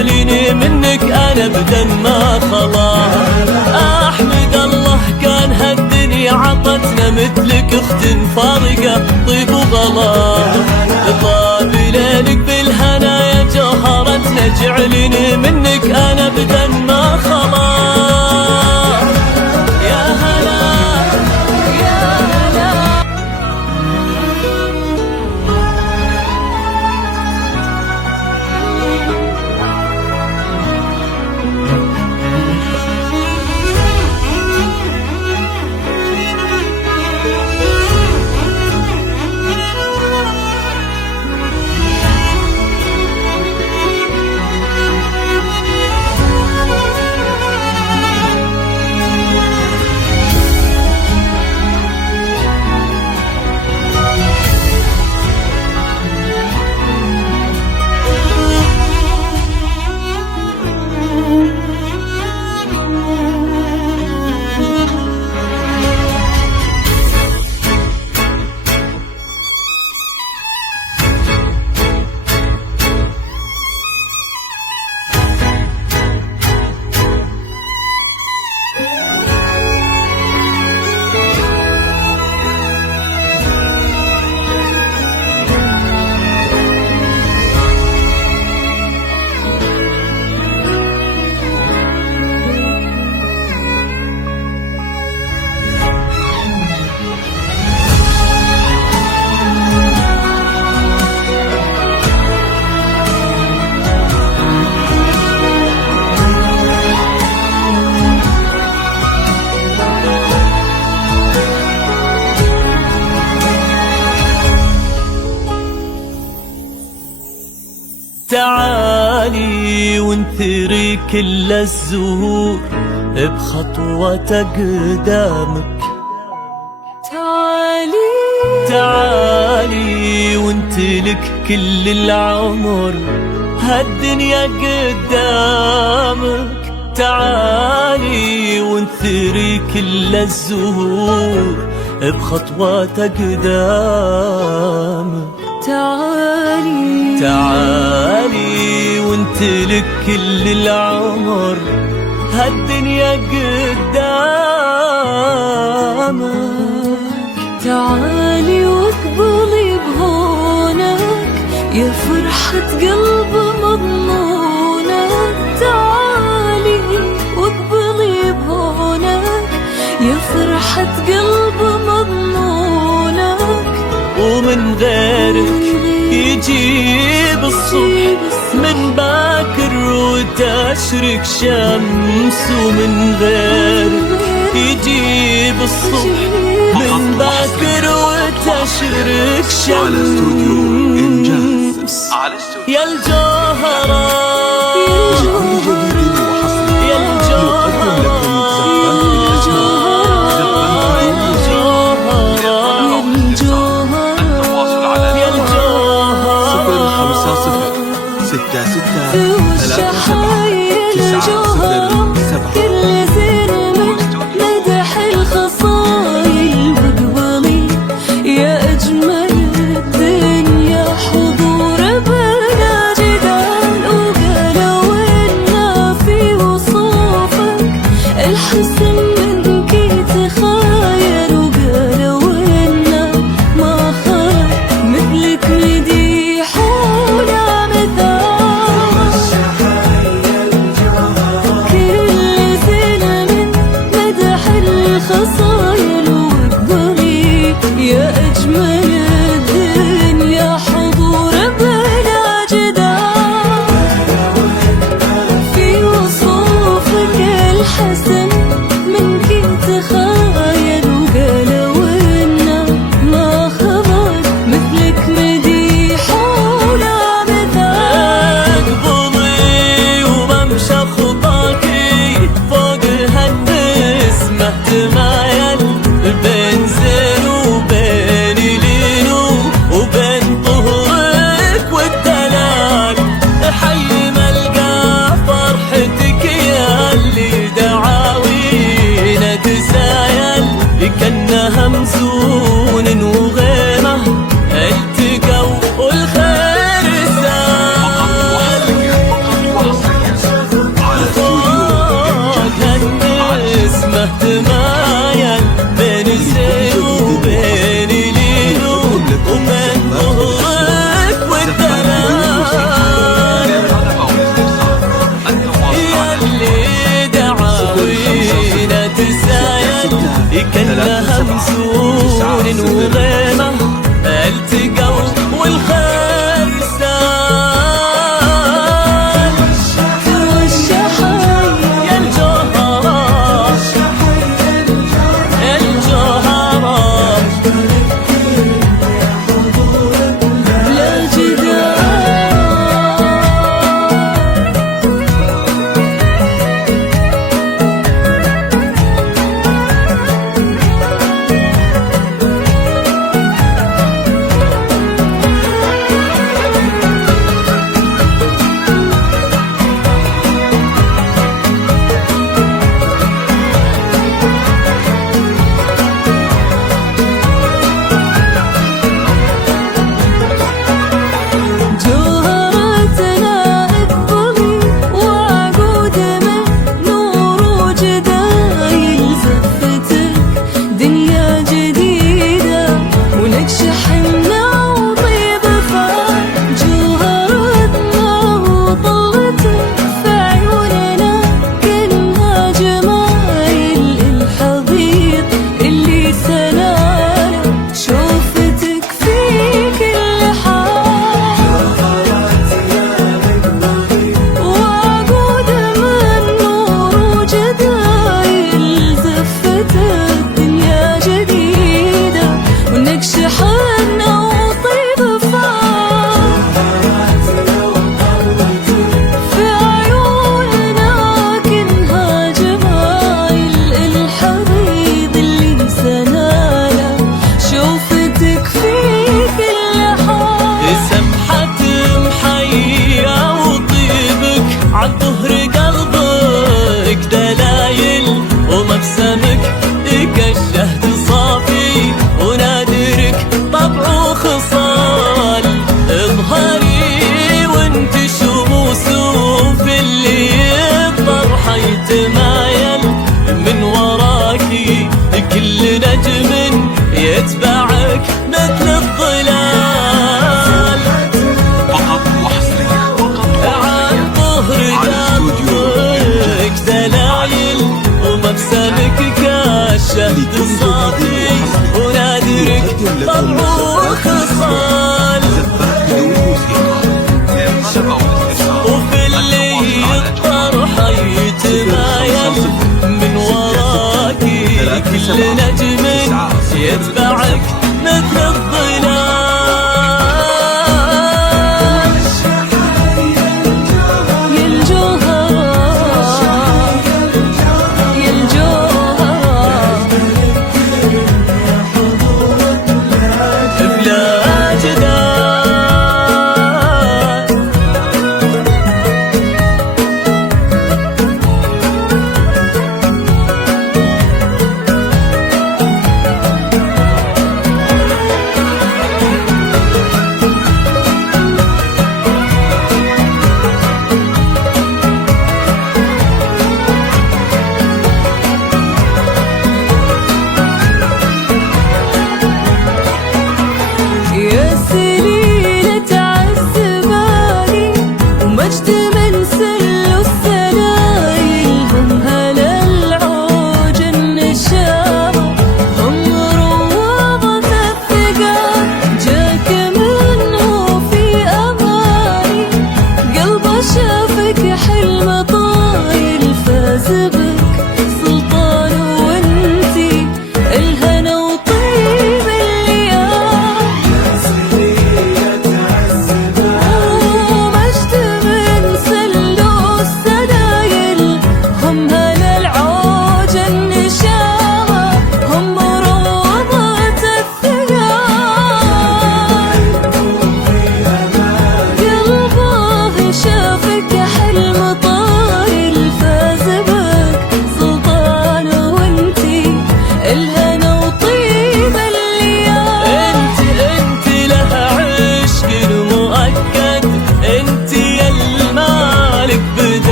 تجعليني منك أنا أبدا ما خلاص. أحمد الله كان هالدنيا عطتنا مثلك أخت فارقة طيب وغلا. طاب ليلك بالهنا يا جوهرتنا جعليني منك أنا أبدا ما خلاص. يا هلا يا هلا. تعالي وانثري كل الزهور بخطوة قدامك. تعالي وانت لك كل العمر هالدنيا قدامك. تعالي وانثري كل الزهور بخطوة قدامك. تعالي وانت لك كل العمر هالدنيا قدامك. تعالي واقبلي بهونك يا فرحة قلب مضمونك. تعالي واقبلي بهونك يا فرحة قلب مضمونك. ومن غيرك يجيب الصبح من باكر وتشرق شمس. ومن غيرك يجيب الصبح من باكر وتشرق شمس. يا الجوهرة يا الجوهرة كل زين من مدح الخصايل واقبلي يا أجمل الدنيا حضور بلا جدال. وقالوا إنا في وصوفك الحسن منك يتخايل. وقالوا إنا ما خلق مثلك مديح ولا مثال. كل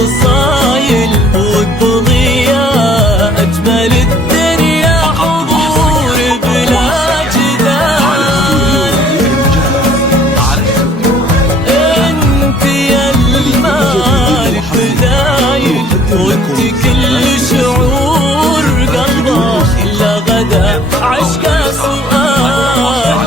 الخصايل واقبضي يا أجمل الدنيا حضور بلا جدال. انت يا المالك بدايل وانت كل شعور قلبه إلا غدا عشق سؤال.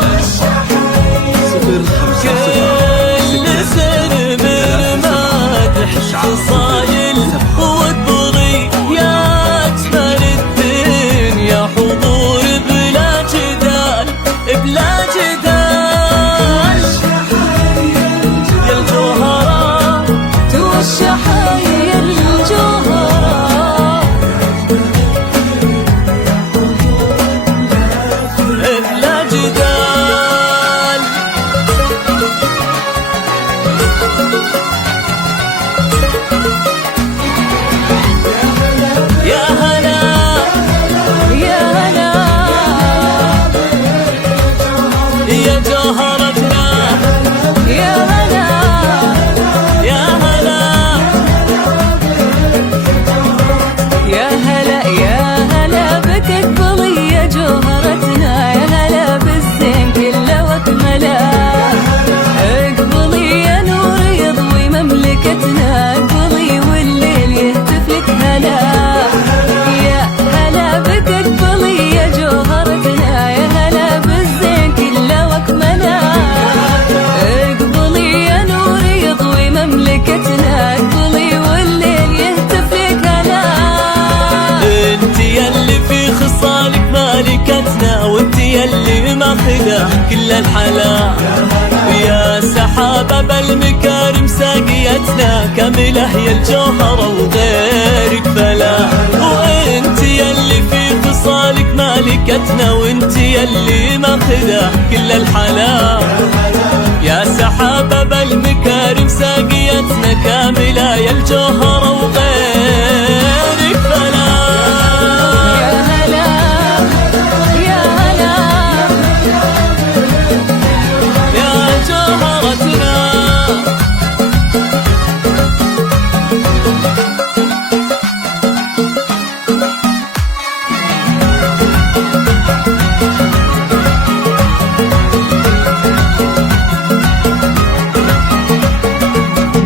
كل سنة بالمادح خصايل واقبضي يا أجمل الدنيا حضور بلا جدال بلا جدال. يا الجوهرة والشحاير الجوهرة بلا جدال. يا هلا يا هلا يا جوهرتنا يا هلا يا هلا يا هلا يا هلا بك اقبلي يا جوهرتنا. يا هلا بالزين كله واكمله. اقبلي يا نور يضوي مملكتنا. اقبلي والليل يهتف لك هلا. يا هلا بك اقبلي يا جوهرتنا. يا هلا بالزين كله واكمله. اقبلي يا نور يضوي مملكتنا. اقبلي والليل يهتف لك هلا. انت يلي في خصالك مالكتنا وانت يلي ماخذه كل الحلا. يا سحابة بالمكارم ساقيتنا كاملة يا الجوهرة وغيرك فلا. وانت يلي في خصالك مالكتنا وانت يلي ماخذه كل الحلا. يا سحابة بالمكارم ساقيتنا كاملة يا الجوهرة وغيرك فلا. يا هلا يا هلا يا جوهرتنا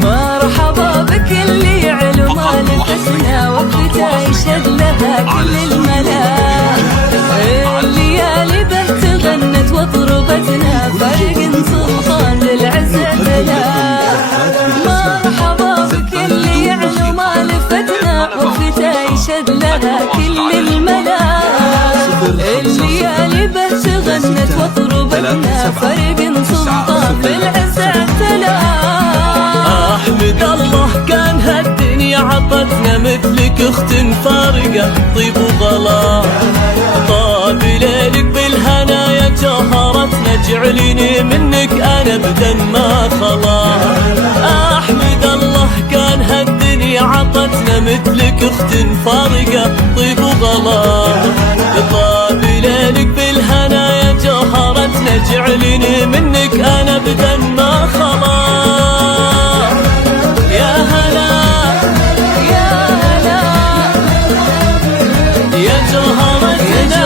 مرحبا بكل علوم لفتنا وقتها يشهد لها كل الملا. الليالي بهت غنت وطربتنا فرق سلطان للعزة تلا. مرحبا بكل علوم لفتنا وقتها يشهد لها كل الملا. الليالي بهت غنت وطربتنا فرق سلطان للعزة تلا. احمد الله كان هالدنيا عطتنا مثلك اخت فارقة طيب وغلا. طاب ليلك بالهنا يا جوهرتنا جعليني منك انا ابدا ما خلا. احمد الله كان هالدنيا عطتنا مثلك اخت فارقة طيب وغلا. طاب ليلك بالهنا يا جوهرتنا جعليني منك انا ابدا ما خلا. يا هلا يا هلا يا جوهرتنا